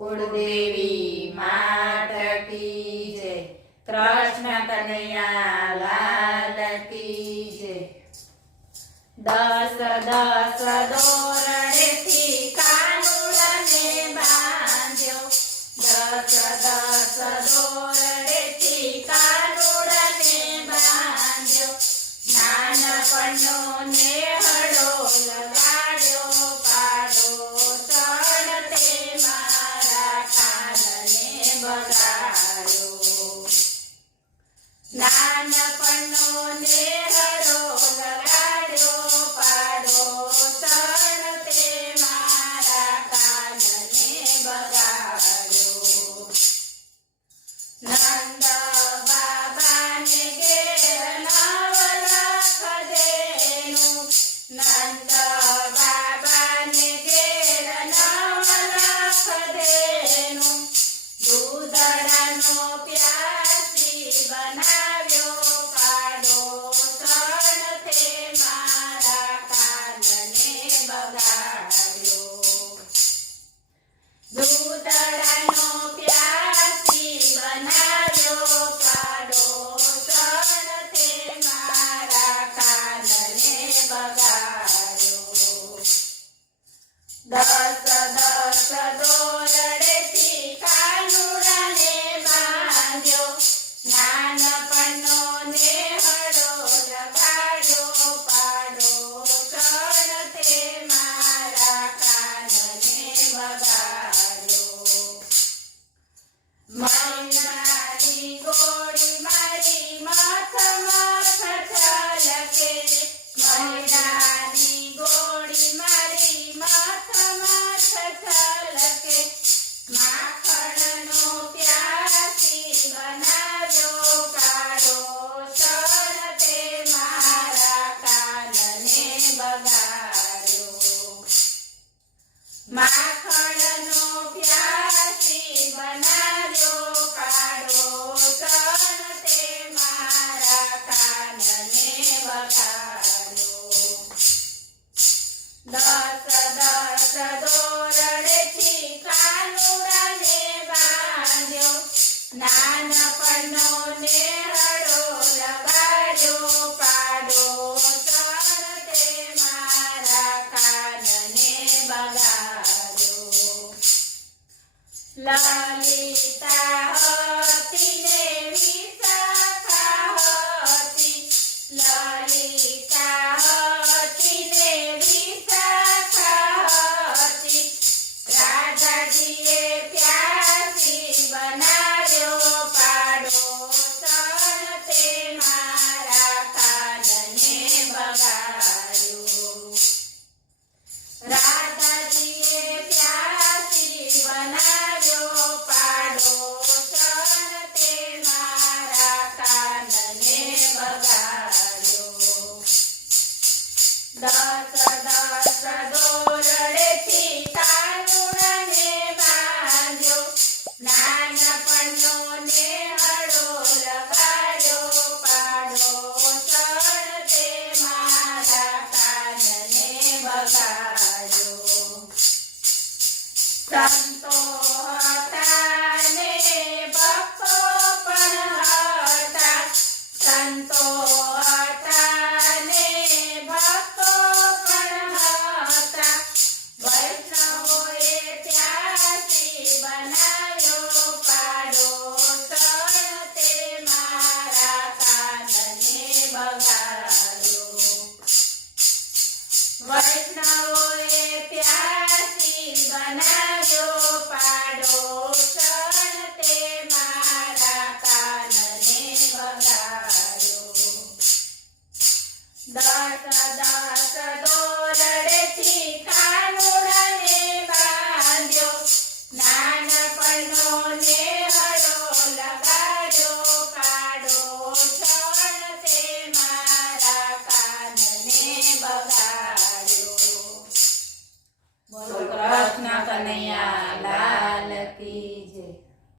कुलदेवी मात की जय। कृष्ण कन्हैया लाल की जय। दस दस दोरडेथी कानुड़ने बांध्यो। दस दस दोरडेथी कानुड़ने बांध्यो। नानपणनो नेहड़ो लगाड्यो पाडो चढ़ते मारा कानने बगाड्यो। नानपणनो नेहड़ो लगाड्यो पाडो चढ़ते मारा कानने बगाड्यो। नंद बाबाने घेर नवलख देनु। नंद बाबाने घेर नवलख देनु। दूधड़ानो प्यासी बनाव्यो पाडो चढ़ते मारा कानने बगाड्यो। दूधड़ानो प्यासी बनाव्यो पाडो चढ़ते मारा कानने बगाड्यो। दस दस दोरडेथी कानुड़ने बांध्यो। नानपणनो नेहड़ो लगाड्यो पाडो चढ़ते मारा कानने बगाड्यो। मैनानी गोड़ी मारी मथ मथ छलके। मैनानी गोड़ी मारी मथ मथ छलके। माखणनो प्यासी बनाव्यो पाडो चढ़ते मारा कानने बगाड्यो। माखणनो प्यासी बनाव्यो पाडो चढ़ते मारा कानने बगाड्यो। दस दस दोरडेथी कानुड़ने बांध्यो। नानपणनो नेहड़ो लगाड्यो पाडो चढ़ते मारा कानने बगाड्यो। ललिता हती ने विशाखा हती। ललिता हती ने विशाखा हती। राधाजीए प्यासी बनाव्यो पाडो चढ़ते मारा कानने बगाड्यो। राधाजीए प्यासी बनाव्यो पाडो चढ़ते मारा कानने बगाड्यो। दस दस दोरडेथी कानुड़ने बांध्यो। नानपणनो नेहड़ो लगाड्यो पाडो चढ़ते मारा कानने बगाड्यो। संतो हता ने भक्तो पण हता। संतो हता ने भक्तो पण हता। वैष्णवोए प्यासी बनाव्यो पाडो चढ़ते मारा कानने बगाड्यो। वैष्णवोए प्यासी बनाव्यो पाडो चढ़ते मारा कानने बगाड्यो। दस दस